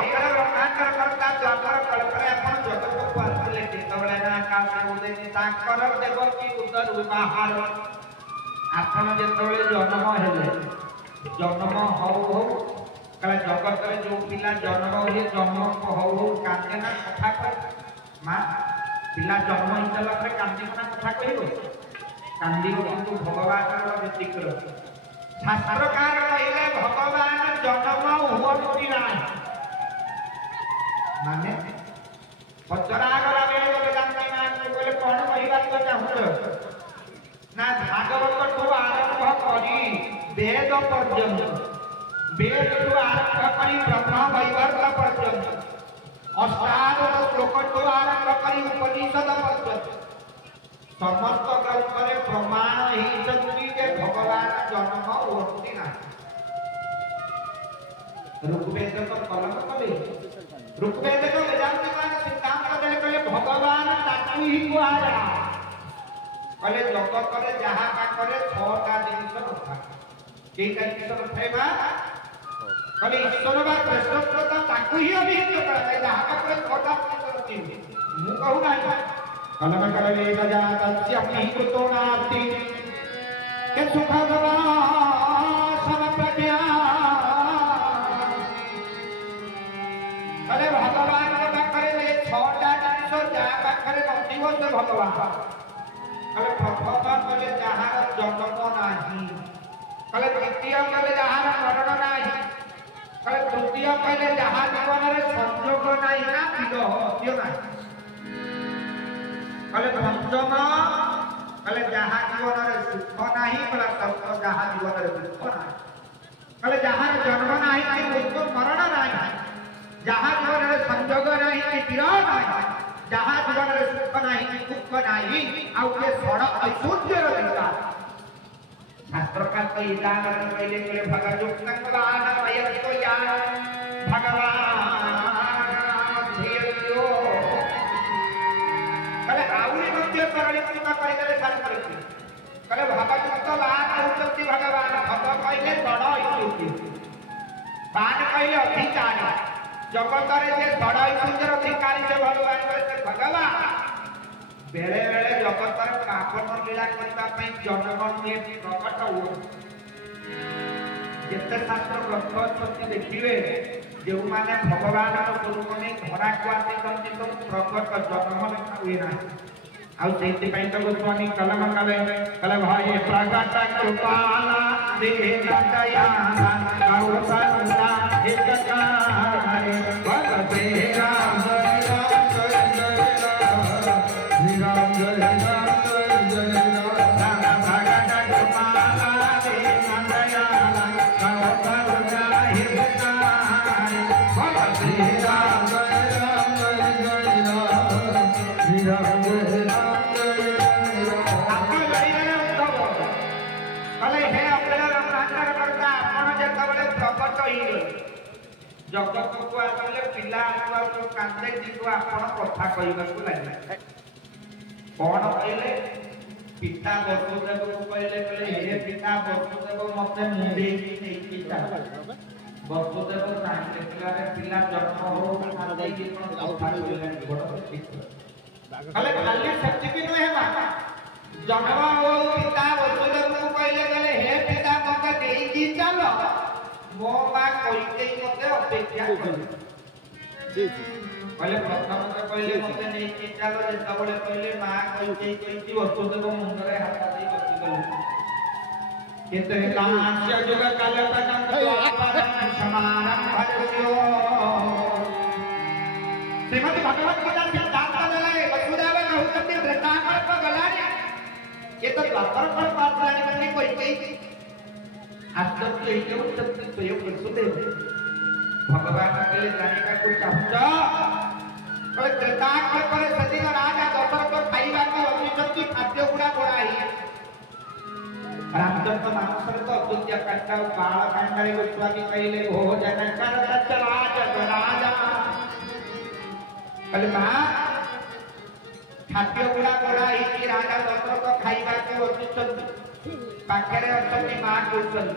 ଅକ୍ଷର ବ୍ରହ୍ମାଣ୍ଡର କର୍ତ୍ତା ଦ୍ୱାପର କଳ୍ପରେ ଆପଣ ଜଗତକୁ ଆସିଲେ ଯେତେବେଳେ ନା ଆକାଶ ଉଦେନି ତାଙ୍କର ଦେବକୀ ଉଦରରୁ ବାହାର ଆପଣ ଯେତେବେଳେ ଜନ୍ମ ହେଲେ ଜନ୍ମ ହଉ ହଉ କାଳେ ଜଗତରେ ଯୋଉ ପିଲା ଜନ୍ମ ହୁଏ ଜନ୍ମ ହଉ ହଉ କାନ୍ଦେ ନା କଥା କହେ ମା ପିଲା ଜନ୍ମ ହେଇସାରିଲା ପରେ କାନ୍ଦିବ ନା କଥା କହିବ କାନ୍ଦିବ କିନ୍ତୁ ଭଗବାନଙ୍କର ବ୍ୟତିକ୍ରମ ଶାସ୍ତ୍ରକାର କହିଲେ ଭଗବାନ ଜନ୍ମ ହୁଅନ୍ତି ନାହିଁ ମାନେ ପଚରାଗଲା ବେଳେ ବେଦାନ୍ତୀ ମାଙ୍କୁ କହିଲେ କଣ କହିବାକୁ ଚାହୁଁଛ ନା ଭାଗବତଠୁ ଆରମ୍ଭ କରି ବେଦ ପର୍ଯ୍ୟନ୍ତ ବେଦଠୁ ଆରମ୍ଭ କରି ବ୍ରହ୍ମ ବୈବର୍ତ ପର୍ଯ୍ୟନ୍ତ ଅଷ୍ଟାଦଶ ଶ୍ଲୋକଠୁ ଆରମ୍ଭ କରି ଉପନିଷଦ ପର୍ଯ୍ୟନ୍ତ ସମସ୍ତ ଗ୍ରନ୍ଥରେ ପ୍ରମାଣ ହେଇଛନ୍ତି ଯେ ଭଗବାନ ଜନ୍ମ ହୁଅନ୍ତି ନାହିଁ ଋଗ୍ବେଦ ତ କଲମ କଲେ ଋଗ୍ବେଦ ତ ବେଦାନ୍ତୀ ମାନେ ସିଦ୍ଧାନ୍ତ ଦେଲେ କହିଲେ ଭଗବାନ ତାକୁ ହିଁ କୁହାଯାଏ କହିଲେ ଜଗତରେ ଯାହା ପାଖରେ 6ଟା ଜିନିଷ ନଥାଏ କେଇଟା ଜିନିଷ ନଥାଏ ମା କହିଲେ ଈଶ୍ୱର ବା ଶ୍ରେଷ୍ଠତା ତାକୁ ହିଁ ଅଭିହିତ କରାଯାଏ ଯାହା ପାଖରେ 6ଟା ଜିନିଷ ନଥାଏ ମୁଁ କହୁନାହିଁ କଲମ କଲେ ଗଜାତସ୍ୟ ହିଁ ନାସ୍ତି କେ ସୁଖଦବା ସମପ୍ରଜ୍ଞା କହିଲେ ଭଗବାନଙ୍କ ପାଖରେ 6ଟା ଜିନିଷ ଯାହା ପାଖରେ ନଥିବ ସେ ଭଗବାନ कहले प्रथम कहले जहार जन्म नाही कहले द्वितीय कहले जहार मरण नाही कहले तृतीय कहले जहा जीवन रे संयोग नाही ना विरह दियो नाही कहले पंचम कहले जहा जीवन रे सुख नाही कहले सप्तम जहा जीवन रे दुख नाही कहले जहार जन्म नाही कि मृत्यु मरण नाही जहा जीवन रे संयोग नाही कि विरह नाही जहा जीवन रे सुख नाही कि दुख नाही आउ के सड़ ऐश्वर्य रहिता शास्त्रकार तो इदान कहले के भगवत भयतो या भगवान धियो कहले आउरी मध्य सरलीकृत करिदेले शास्त्र कहले भगवत बाण होती भगवान भग कहले सड़ ऐश्वर्य बाण कहले अधिकारी जगत जे बड़ ऐश्वर्य अधिकारी से भगवान भगवान बेले बेले जगत पापन लीला करने जन्म निये प्रकट हुए जिते शास्त्र ग्रंथ अच्छी देखिए जो मैंने भगवान स्वरूप नहीं धरा को आसी प्रकट जन्म लेखा हुए ना आईपाई तो गोस्वामी कलम कले कले भाई प्रकट कृपाला दीनदयाला कौशल्या हितकारी भगवते राम जय राम जय जय राम जय राम जय राम भगत कृपाला दीनदयाला कौशल्या हितकारी भगवते राम जय राम जय जय राम जय राम जगत को आसले पिला कांदे जीव आपण कथा कहवाक लगे कौन कहले पिता वसुदेव को कहले कहले हे पिता वसुदेव मते मुंडे पिता वसुदेव चाहे पिला जन्म हो कांदे जी कोन कथा कहले बड़ ठीक कहले खाली सत्य भी नहे माता जन्म हो पिता वसुदेव को कहले कहले हे पिता मते देई की चलो मो मां कइते मते अपेक्षा करे जी जी कहले प्रथम कहले मते नै कि चलो जेतबले कहले मां कइते वसुदेव मुंडरे हाथ देई बसि गले किंतु कांस्य जुग काल तकं द्वापरं समानं भजस्यो श्रीमद् भगवत गीता सिद्धांत देले वसुदेव कहउतति वृताकल्प गलानी ये तो द्वापर पर पात्राणी बनी कइते आश्चर्य एवं शक्ति स्वयं वसुदेव भगवान कहले जानिका को चाहूछ कहले त्रेताकल्प रे सदिन राजा दशरथ खाइबा को अतिशक्ति खाद्य गुड़ा गोड़ाई रामचंद्र मानसर तो अद्वितीय कट्टा बाल कांडरे गोस्वामी कहले भोजन करत राज राजा कहले मां खाद्य गुड़ा गोड़ाई कि राजा दशरथ खाइबा को अतिशक्ति पाखरे अछती मां कहउछन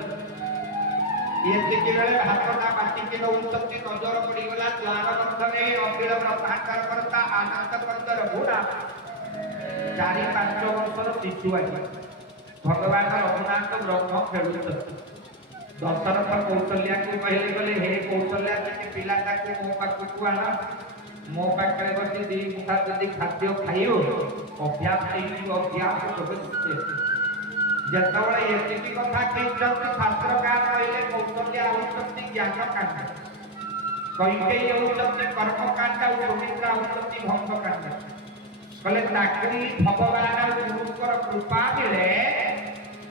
ଏତିକି ବେଳେ ହାତଟା ମାଟିକି ନଉଛନ୍ତି ନଜର ପଡ଼ିଗଲା ଦ୍ୱାର ବନ୍ଧରେ ଅଖିଳ ବ୍ରହ୍ମାଣ୍ଡର କର୍ତ୍ତା ଆନନ୍ଦ କନ୍ଦ ରଘୁନାଥ 4-5 ବର୍ଷର ଶିଶୁ ଆଜି ଭଗବାନ ରଘୁନାଥ ବ୍ରହ୍ମ ଖେଳୁଛନ୍ତି। ଦଶରଥ କୌଶଲ୍ୟାକୁ କହିଲେ ଗଲେ ହେ କୌଶଲ୍ୟା ଯଦି ପିଲାଟାକୁ ମୋ ପାଖକୁ ଆଣ ମୋ ପାଖରେ ବସି 2 ମୁଠା ଯଦି ଖାଦ୍ୟ ଖାଇବ ଅଭ୍ୟାସ ହେଇଯିବ ଅଭ୍ୟାସ ଯେତେବେଳେ ଏତିକି କଥା କହିଛନ୍ତି ଶାସ୍ତ୍ରକାର କହିଲେ କୌଶଲ୍ୟା ହେଉଛନ୍ତି ଜ୍ଞାନ କାଣ୍ଡ କୈକେୟୀ ହେଉଛନ୍ତି କର୍ମକାଣ୍ଡ ଆଉ ସୁମିତ୍ରା ହେଉଛନ୍ତି ଭଙ୍ଗକାଣ୍ଡ କହିଲେ ତାକୁ ଭଗବାନ ଗୁରୁଙ୍କର କୃପା ମିଳେ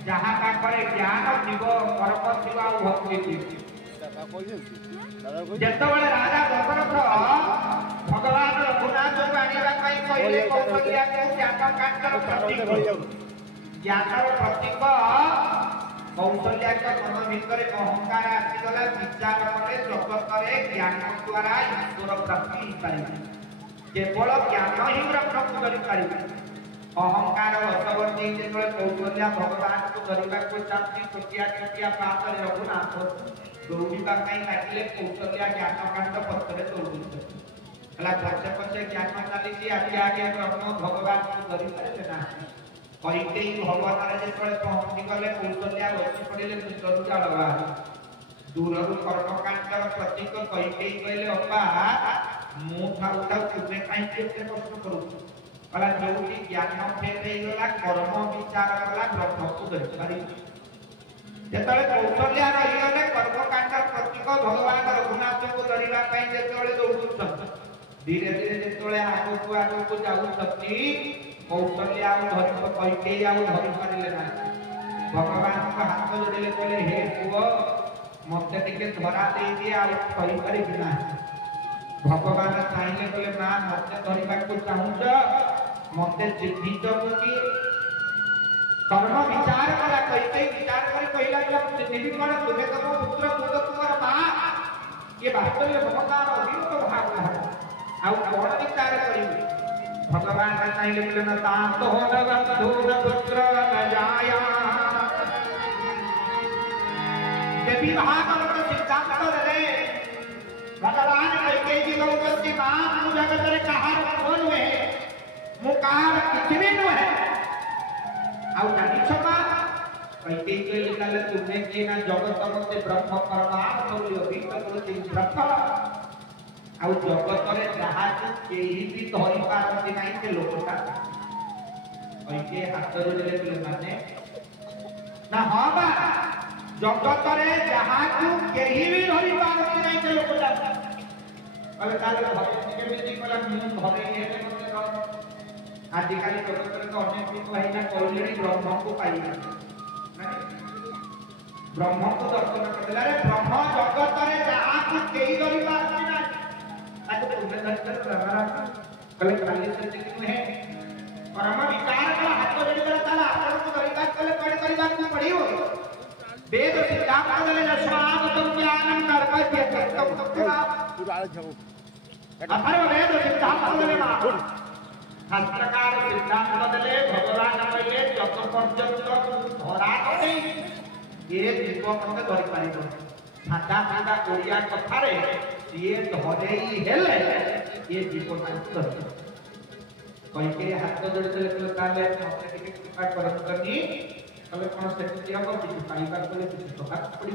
ଯାହା ପାଖରେ ଜ୍ଞାନ ଥିବ କର୍ମ ଥିବ ଆଉ ଭକ୍ତି ଥିବ। ଯେତେବେଳେ ରାଜା ଦଶରଥ ଭଗବାନ ରଘୁନାଥଙ୍କୁ ଆଣିବା ପାଇଁ କହିଲେ କୌଶଲ୍ୟାକୁ ଜ୍ଞାନ କାଣ୍ଡର ପ୍ରତୀକ ଜ୍ଞାନର ପ୍ରତୀକ କୌଶଲ୍ୟାଙ୍କ ମନ ଭିତରେ ଅହଙ୍କାର ଆସିଗଲା ବିଚାର କଲେ ଜଗତରେ ଜ୍ଞାନ ଦ୍ୱାରା ଈଶ୍ୱର ପ୍ରାପ୍ତି ହେଇପାରିବ କେବଳ ଜ୍ଞାନ ହିଁ ବ୍ରହ୍ମକୁ ଧରିପାରିବ। ଅହଙ୍କାର ରସବର୍ତ୍ତୀ ଯେତେବେଳେ କୌଶଲ୍ୟା ଭଗବାନଙ୍କୁ ଧରିବାକୁ ଚାହୁଁଛି ଛୋଟିଆ ଛୋଟିଆ ପାଦରେ ରଘୁନାଥ ଦୌଡ଼ିବା ପାଇଁ ଲାଗିଲେ କୌଶଲ୍ୟା ଜ୍ଞାନ କାଣ୍ଡ ପଛରେ ଦୌଡୁଛନ୍ତି ହେଲା ପଛେ ପଛେ ଜ୍ଞାନ ଚାଲିଛି ଆଗେ ଆଗେ ବ୍ରହ୍ମ ଭଗବାନଙ୍କୁ ଧରିପାରିଲେ ନାହିଁ। କୈକେୟୀ ଭବନରେ ଯେତେବେଳେ ପହଞ୍ଚିଗଲେ କୌଶଲ୍ୟା ବସି ପଡ଼ିଲେ ମୁଣ୍ଡରୁ ଝାଳ ବାହାରିଲା। ଦୂରରୁ କର୍ମକାଣ୍ଡର ପ୍ରତୀକ କୈକେୟୀ କହିଲେ ଅପା ମୁଁ ଥାଉ ଥାଉ ତୁମେ କାହିଁକି ଏତେ କଷ୍ଟ କରୁଛ କହିଲା ଯୋଉଠି ଜ୍ଞାନ ଫେଲ୍ ହେଇଗଲା କର୍ମ ବିଚାର କଲା ବ୍ରହ୍ମକୁ ଧରିପାରିବ। ଯେତେବେଳେ କୌଶଲ୍ୟା ରହିଗଲେ କର୍ମକାଣ୍ଡର ପ୍ରତୀକ ଭଗବାନ ରଘୁନାଥଙ୍କୁ ଧରିବା ପାଇଁ ଯେତେବେଳେ ଦୌଡୁଛନ୍ତି ଧୀରେ ଧୀରେ ଯେତେବେଳେ ଆଗକୁ ଆଗକୁ ଯାଉଛନ୍ତି କୌଶଲ୍ୟା ଆଉ କୈକେୟୀ ଆଉ ଧରିପାରିଲେ ନାହିଁ। ଭଗବାନଙ୍କ ହାତ ଯୋଡ଼ିଲେ କହିଲେ ହେ ପୁଅ ମତେ ଟିକେ ଧରା ଦେଇଦିଏ ଆଉ କହିପାରିବି ନାହିଁ। ଭଗବାନ ଚାହିଁଲେ କହିଲେ ମା ମତେ ଧରିବାକୁ ଚାହୁଁଛ ମତେ ଚିହ୍ନିଛ ମୁଁ କିଏ କର୍ମ ବିଚାର କଲା କୈକେୟୀ ବିଚାର କରି କହିଲା ଚିହ୍ନିବି କଣ ତୁମେ ତ ମୋ ପୁତ୍ର ମୁଁ ତ ତୁମର ମା ଇଏ ବାସ୍ତବରେ ମମତାର ଅଭିନତ ଭାବ ଆଉ କଣ ବିଚାର କରିବି। भगवान चाहिले तांत हो बंधुर पुत्र न जाया विवाह सिद्धांत रे भगवान कैकेयी कहते मां मु जगत रे कहार कोन हुए मु कहार किछि भी नुहे आउ जानि छमा कैकेयी कहले ताले तुमे के ना जगत मते ब्रह्म परमात्मा बोली अभित बोली ब्रह्म आउ जगत जहाँ केही भी धरी पारती नहीं से लोकटा कैके हाथ जोड़े माने ना हाँ बा जगत जहाँ केही भी धरी पारती नहीं से लोकटा कहले ताले घरे केमिति कला मु घरे हेले मते रह आजिकल जगत तो अनेक लोक भाईना कहले ब्रह्म को पाइबा ब्रह्म को दर्शन करला रे ब्रह्म जगत जहाँ केही धरी पारती नहीं ताको तुमे धरकर रमारा कले काली से चिकन है और हम विचार का हाथ जोड़ी कर ताला आपन को धरिका कले पढ़ करिबा को पढ़ियो वेद सिद्धांत बदले स्वागतम ज्ञानम कर्तव्य अथर्व वेद सिद्धांत बदले ना शास्त्रकार सिद्धांत बदले भगवान कहले जत पर्यंत धरा नै ये जीव मते धरि पारिबो सादा सादा कोरिया कथारे ये धरे हेले ये जीवन कैके हाथ जोड़ी देले ताले मते टिके कृपा करतनी कले कोन सेति हम किछ पाइबा कले किछ प्रकाश पड़ी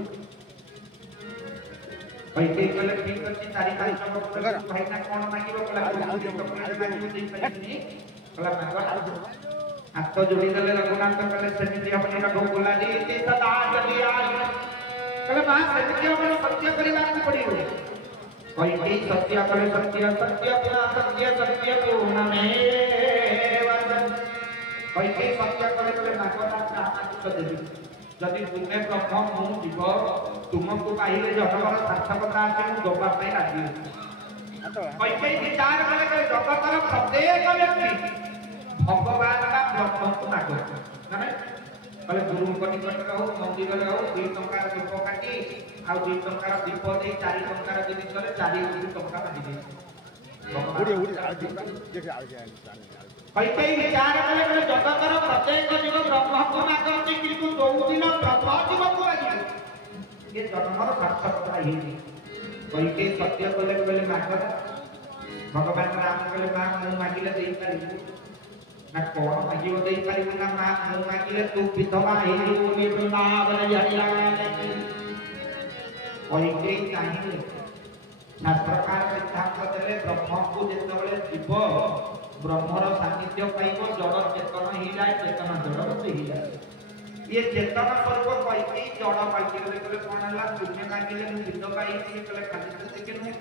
कैके कले ठीक अछि तारी तारी सब भाई ना कोन मागिबो कला कला हाथ जोड़ी देले रघुनाथ कले सेति हम रघु बोला दी ते सदा जली आज कले मां सेति हम सत्य करिबा को पड़ियो कैके सत्य करे सत्य सत्य पुनः सत्य सत्य पूर्णमेव कैके सत्य करे बोले नागरा प्राप्त देवी जदि तुमे ब्रह्म मु जीव तुमको पाइले जगतर सार्थकता आछे मु दबा पई राजी कैके विचार करे जगतर प्रत्येक व्यक्ति भगवान का ब्रह्म को नागो माने कले गुरु को निकट रहू मंदिर रहू 2 टंकार दीप काटी आ 2 टंकार दीप दे 4 टंकार जिनिस करे 4 टंका बांधी दे उड़ी उड़ी देख कैके विचार करे जगतर प्रत्येक जीव ब्रह्म को मागती किंतु दो दिन ब्रह्म जीव को आगे ये जन्मर सार्थकता ही कई सत्य कले कहले मागर भगवान राम कहले मां मु मागिले देई पारिबु ना कौन मागियो देई पारिबु ना मां मु मागिले तू विधवा हेई बोली वृंदावन जरिया कई चाहिए शास्त्रकार सिद्धांत देले ब्रह्म को जेतबेले जीव ब्रह्मर सानिध्य पाइबो जड़ चेतन ही जाए चेतन जड़ ही जाए ये चेतन स्वरूप कई जड़ पाइके कहले कोन हला पुण्य मागिले मु विधवा हेई कहले खाली तो देखे नहीं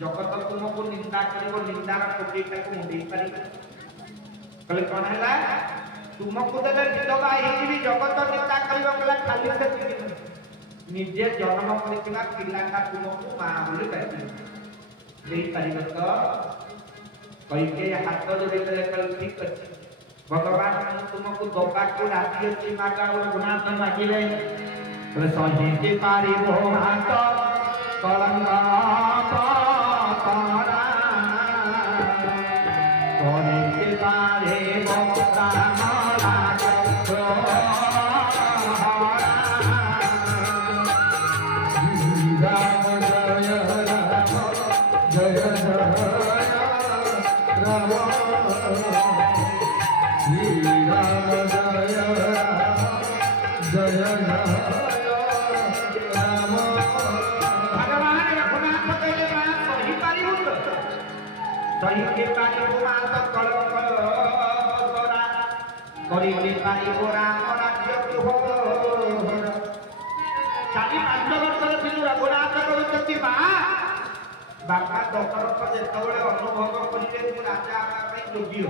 जगत तुमको निंदा करिवो निंदार कोटिटा को मुंडी पारिबो कहले कोन हला तुमको देले विधवा हेई भी जगत निंदा करिवो कहले खाली से देखे निजे जन्म करथिबा पिलाका तुमको मां बोली कहथि देई पारिबो तो कईके हाथ जोड़ी करे कल ठीक अछि भगवान तुमको दोबा को राती अछि मागा और गुनाह मागिले बोले सही के पारिबो हाथ कलंगा पारा कोने के पारिबो रामला सही पारिबो मात कलंक तोरा करिबे पारिबो राम राज्य तुहो चाली 5 वर्षर थिलु रघुनाथ कहउछति मा बापा दशरथ जेतबेले अनुभव करिले मु राजा आबा पई योग्य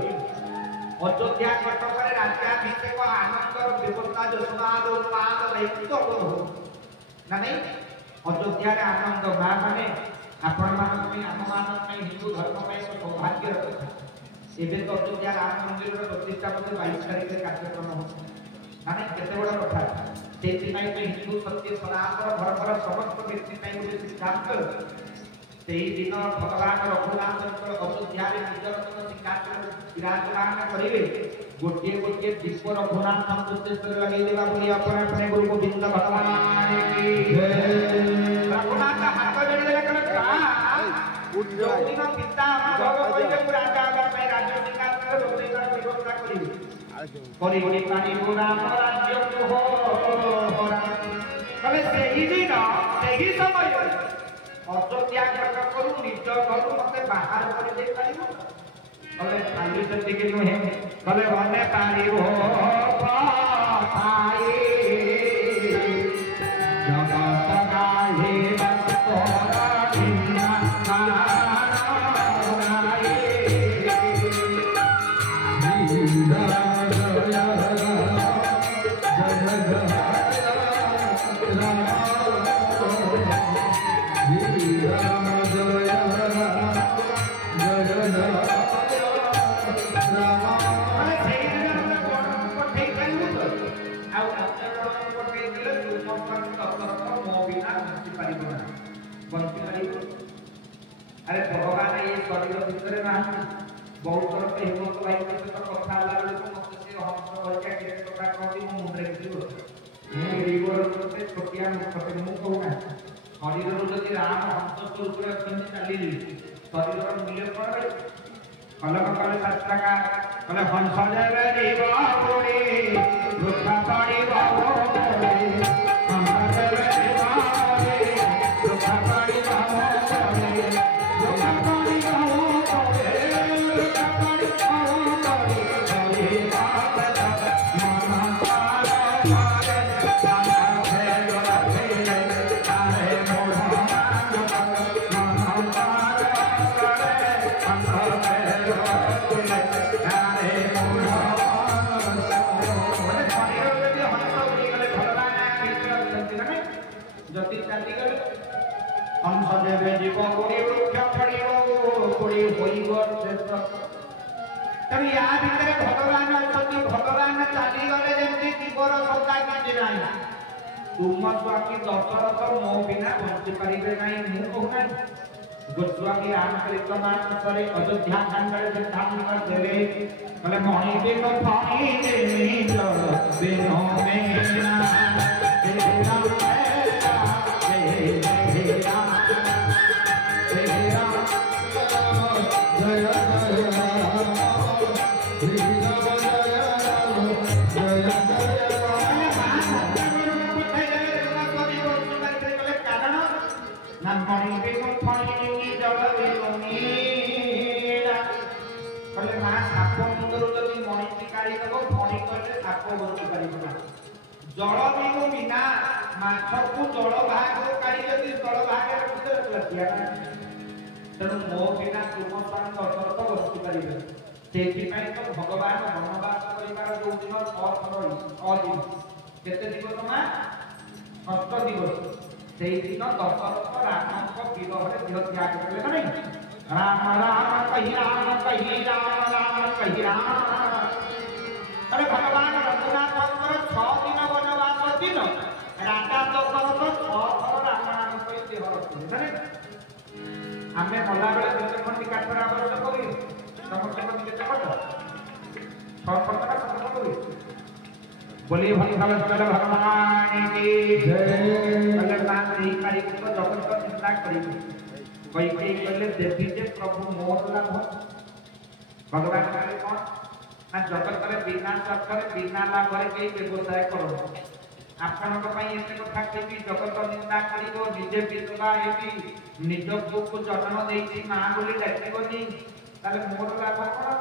अयोध्या कटकरे राज्याभिषेक आनंदर व्यवस्था जसनाद उन्माद रहित हो ना नहीं अयोध्या रे आनंद मा माने आपण मान में आम मान में हिंदू धर्म में तो सौभाग्य रखा एबे तो अयोध्या राम मंदिर रो प्रतिष्ठा मते 22 तारिख रे कार्यक्रम हो माने केते बड़ कथा सेति पई पे हिंदू सत्य सनातन धर्मर समस्त व्यक्ति पई गोटे सिद्धांत सेही दिन भगवान रघुनाथ अयोध्या रे निजर सिंहासन विराजमान करिवे गोटे गोटे दीप रघुनाथ उद्देश्य लगे देवा बोली अपने अपने गुरु गोविंद भगवान की जय रघुनाथ हाथ जोड़ी देले कले जोदिन पिता भग कइले राजा आबा राज्य सिंहासन रोटी कर व्यवस्था करिवे पानी राम राज्य तो हो कले सेही दिन सेही समय अयोध्या कटक करू निज घर मते बाहर कर दे पारिबो कले खाली सेतिके नुहे कले भने पारिबो पाए जगत गाहे तोरा बिना नाराए अरे भगवान ये शरीर भितर ना बहुत थोड़ा हेमंत भाई के सहित कथा हला बेले मते से हंस होइका के टका कहती मु मुंडरे किलो मु रीवर करते छोटिया मुखते मु कहूना शरीर रो जदि राम हंस स्वरूप रे अछन चली शरीर रो मूल्य पड़े अलग काले शास्त्रकार कले हंस देवे जीवा कोड़ी रुखा पाड़ी बाबो हंस देवे जीवा कोड़ी रुखा पाड़ी बाबो हंस देवे जीव कोड़ी वृक्ष पड़िबो कोड़ी होइबो श्रेष्ठ तब या भितर भगवान अछति भगवान चाली गले जेंति जीवर सत्ता किछि नाही तुम स्वामी दशरथ मो बिना बंचि परिबे नाही मु कहू नाही गोस्वामी रामचरित मानसरे अयोध्या कांडरे सिद्धांत देले कले मणि देव पानी देनी जल बिनो मेना तेरा जल पीव बिना माछ को जल भाग काढ़ी जदि जल भाग तेणु मो बिना तुम स्थान दशरथ बसी पारे से तो भगवान वनवास कर जो दिन अदिन केते दिवस मा 6 दिवस से दिन दशरथ राम विरह देह त्याग कले नहीं राम राम कही राम कही राम राम कही राम अरे भगवान रघुनाथ 6 दिन वनवास दिन राजा दशरथ 6 थर राम नाम कही देह रखिले आमे मला बेले केते खंडी काठर आवश्यक करी समस्त खंडी केते कट 6 खंडा खत्म करी बोली भगवान भगवान की जय अगर नाम नहीं करी तो जगत को चिंता करी कोई कहले देवी जे प्रभु मोर लाभ भगवान कहले कौन ना जगत रे बिना स्वार्थ बिना लाभ रे व्यवसाय करो आपनक पई एते कथा कहबी जगत निंदा करिवो निजे विधवा हेबी निज को जन्म देती मां बोली डाकिबोनी ताले मोर लाभ कोन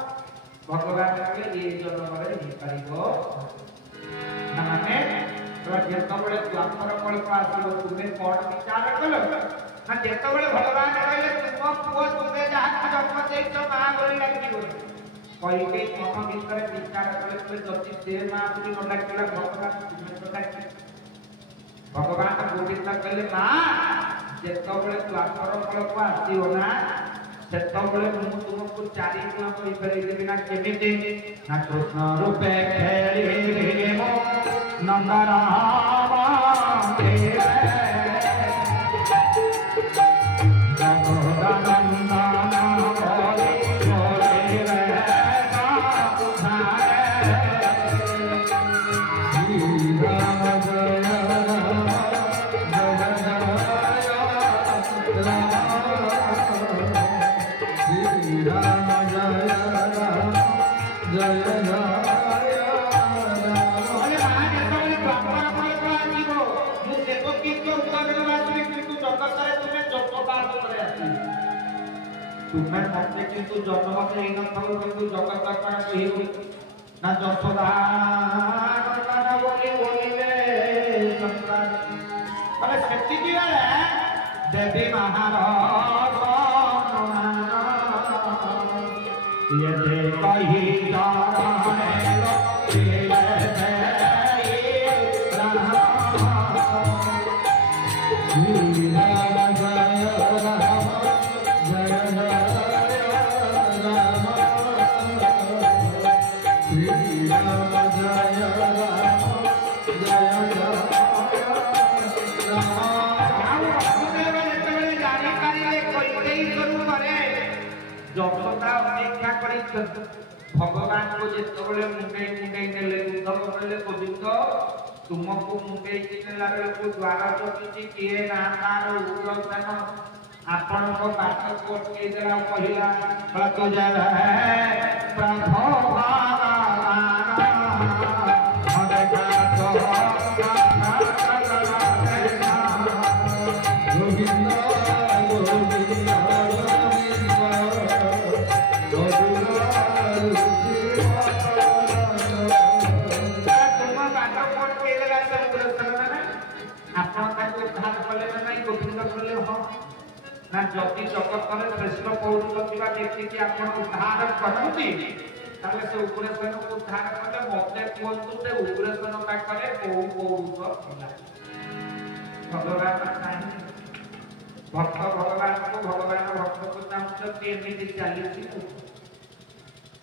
भगवान कहले ए जन्म रे हि करिवो ना माने तो जेतबेले द्वापर कल्प आसीबो तुमे कोन विचार कलो ना जेतबेले भगवान कहले तुम पुओ तुमे जहा जन्म देइछो मां बोली डाकिबो कोई के मन भीतर विचार कले तो जति से मां बोली न डाकिला भगवान तुमे तो डाकि भगवान गोविंद कहले मां जेतबेले द्वापर कल्प आसीबो ना सेतबेले मु तुमको चारि गुण कहि परिदेबि ना केमिते ना कृष्ण रूपे खेली मो नंदरामा देवे तुम्हें मते किंतु जन्म से इन फल किंतु जगत का कहिबो ना जसोदा ना बोली बोलिले संसार अरे शक्ति की है देवी महाराज ये दे कही जाने भगवान को जेतबेले मुंडे मुंडे नेले उद्धव बोले गोविंद तुमको मुंडे नेला बेले को द्वार चोटी किए ना तार उग्रसेन आपण को बात को के देला पहिला प्रतो जय प्रभो भगवान हरे का गोविंद ना जति जगत करे श्रेष्ठ पौरुष थिबा व्यक्ति की आपण उद्धार करंती ताले से उग्रसेन को उद्धार करले मते कोंतु से उग्रसेन का करे को पौरुष थिला भगवान नाही भक्त भगवान भक्त को चाहते एमिति चालीसी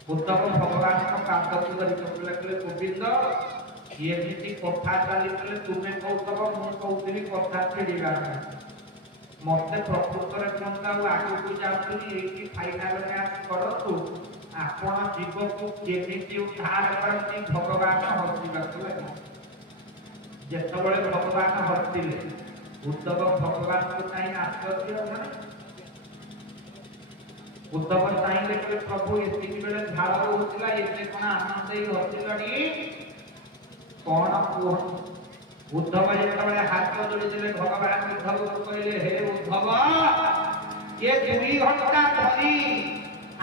उद्धव भगवान को कांतु करी कहले गोविंद एमिति कथा चालीतले तुमे कहतब मु कहतली कथा छेड़ीला मते प्रकृत रे कोनता आगु को जाउतली एकी फाइनल मैच करतु आपण जीव को केमिति उद्धार करती भगवान हसिबा को लागि जेतबेले भगवान हसिले उद्धव भगवान को चाहिए आश्चर्य उद्धव चाहिए कि प्रभु एति बेले झाड़ होता एते कौन आनंद हसिलनी कौन कह उद्धव जो हाथ जोड़ी भगवान उद्धव को कहले हे उद्धव ये 2 घंटा धरी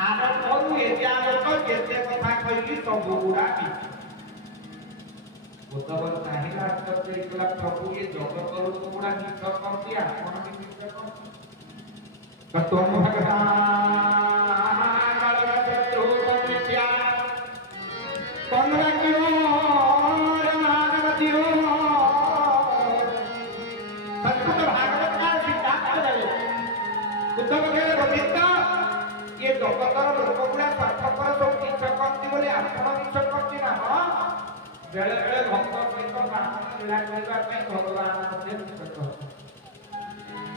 आरंभ एते कथा कहली सब गुड़ा उद्धव चाहिए आश्चर्य प्रभु ये जगत रूप गुड़ा मिथ करती आपण भी मिथ कर तुम ये जगतर लोक गुड़ा स्वार्थपर सब मिछ करती बोले आपण मिछ करती ना बेले बेले भक्त सहित लीला करने भगवान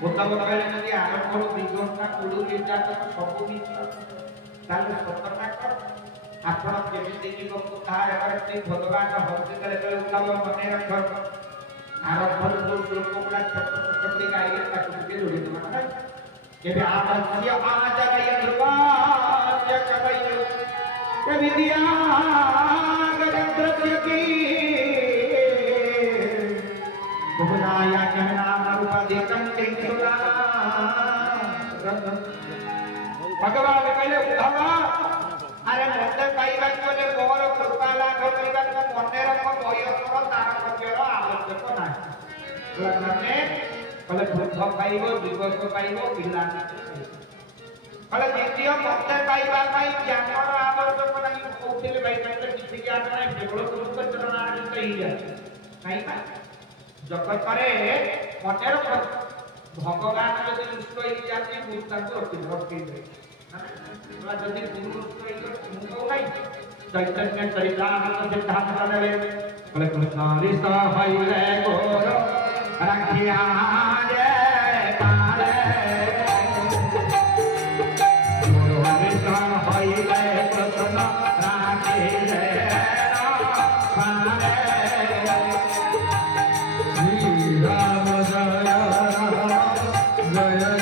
उद्धव कहले यदि आरंभ 2 घंटा 20 तक सब मिछ ताले सतर्कता कर आपण केमिति जीवन को धार करते भगवान हंसी करे उद्धव मने रख आरंभ लोक गुड़ा छोट छोट गाड़ी ताकू के जोड़ी दमा केबे आवश्य आचरय ध्रुवाय कवय विद्या गणत्रय की बुनाया के नाम रूपाधि कंटे सुना भगवान कहले उद्धव अरे मते पाइबा बोले मोर कृपा लाभ करिबा को मने रख बयसर तार पक्षर आवश्यक नाही लग्ने कले बुद्ध पाइबो दिवस पाइबो पिला कले द्वितीय मते पाइबा पाई ज्ञानर आवश्यक नाही कोथिले पाइबा किछि ज्ञान नाही केवल गुरु चरणारे कहि जा काईबा जगत करे मने रख भगवान यदि रुष्ट होई जाती मुक्ता को अति दे ना जदि गुरु रुष्ट होई मुको नाही चैतन्य चरितामृत सिद्धांत करे कले कृष्ण सा हइले गोर रखिया रे काले गुरु सा हइले कृष्ण राखी रे काले श्री राम जय जय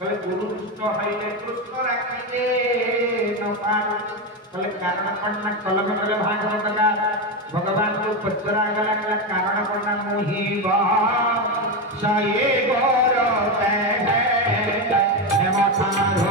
कले गुरु कृष्ण हइले कृष्ण राखिले न पार कले कारण पन्ना कलम कले भागवत का भगवान को पचरा गला कारण पन्ना मोहि बा साये गोर ते है मथारो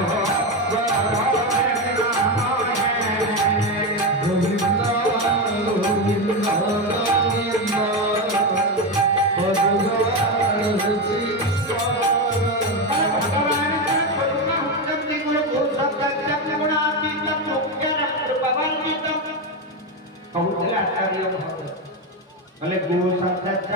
भले गुरु सत्य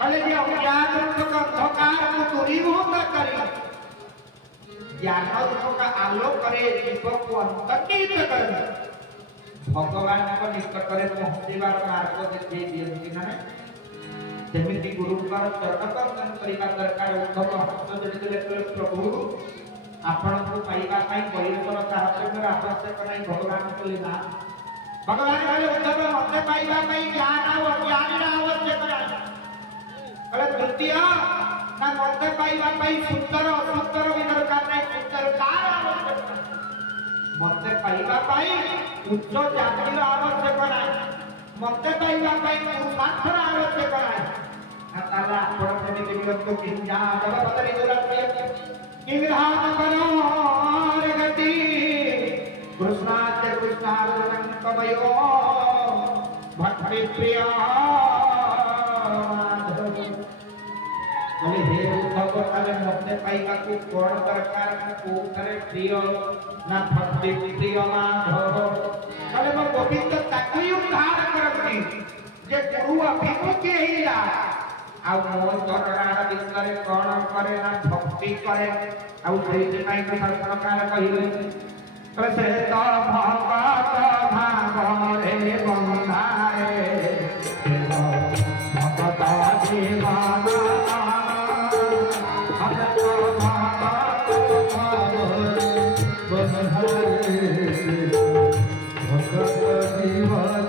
भले जी अज्ञान का अंधकार को दूरीभूत करे ज्ञान का आलोक करे जीव को अंतर्हित करे भगवान को निकट करे पहुंचीबार मार्ग देखै दियंती ना जेमिति गुरु द्वारा चरण दर्शन करिबा दरकार उद्धव हस्त जोड़ी देले प्रभु आपण को पाइबा पाई परिवर्तन साहस्य आवश्यक नहीं भगवान को लेना भगवान कहले उद्धव मते पाइबा पाई ज्ञान और ज्ञान आवश्यक नहीं कहले द्वितीय ना मते पाइबा पाई सुंदर असुंदर भी दरकार नहीं सुंदर कार आवश्यक मते पाइबा पाई उच्च जातिर आवश्यक नहीं मते पाइबा पाई पुरुषार्थर आवश्यक नहीं ताला आपण से निकट को किंजा जब बदली दुलत इंद्रहान करो गति कृष्णाच कृष्णार्जुन कवयो भक्ति प्रिय बोले हे उद्धव ताले मते पाइबा को कोण दरकार को करे प्रिय ना भक्ति प्रिय माधव ताले मो गोविंद ताकू उद्धार करती जे गुरु अभिमुखी हिला आ मो चरणार बिंदरे कोण करे ना भक्ति करे आउ सेहि नाही तो सरकार कहिले से तो भगत भागरे बंधाए भगत जीवन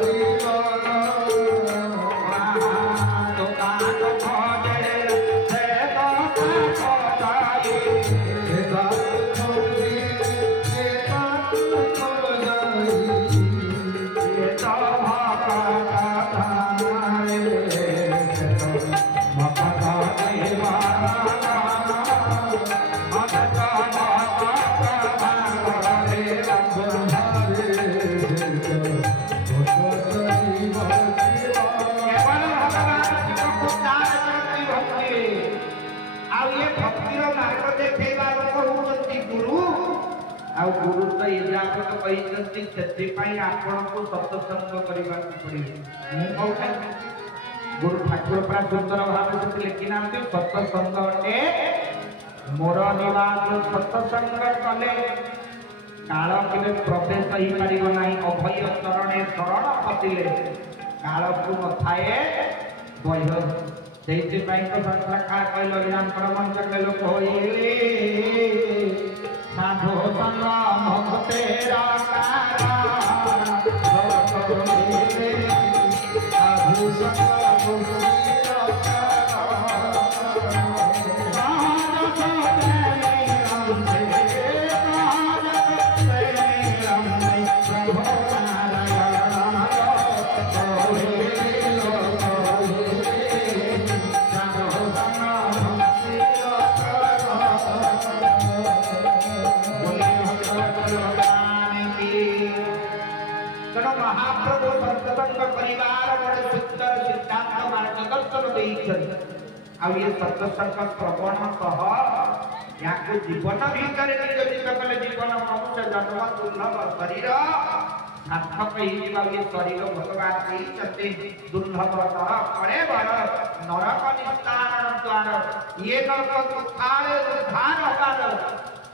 गुरु तो ये आपको सत्संग करने गुरु ठाकुर पूरा सुंदर भाव से लिखिना सत्संग अटे मोर निवास सत्संग कले काल के प्रवेश ही पार ना अभय चरणे शरण पतिले काल को नए बह से संस्था कहल मंच लोक साधु संग भक्तेरा साधु महाप्रभु सत्संग परिवार बड़े सुंदर सिद्धांत मार्गदर्शन ये सत्संग श्रवण सह या जीवन भीतर कले जीवन मनुष्य जन्म दुर्लभ शरीर सार्थक ये शरीर भगवान दुर्लभ पड़े बड़ नरक निस्तारण द्वार ये नरक दुखारे उद्धार हबार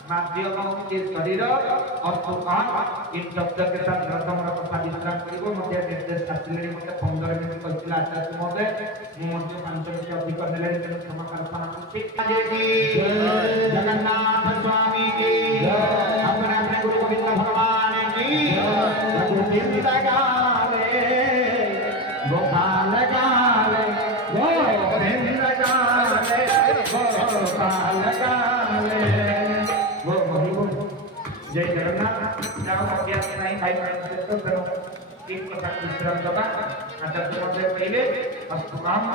माध्यम के शरीर अस्तुकान इन शब्द के साथ प्रथम कथा विश्राम करिवो मध्य निर्देश आसिले मते 15 मिनिट कहतिला आचार्य महोदय मु मध्य 5 मिनिट अधिक नेले तेनु क्षमा प्रार्थना करछि जगन्नाथ स्वामी की अपने अपने गुरु गोविंद भगवान की गोविंद गावे गोपाल गावे गोविंद गावे गोपाल गावे जय जगन्नाथ जाओ अभ्यास नहीं भाई तो करो एक कथा विश्राम दबा आचार्य महोदय पहले अस्तु काम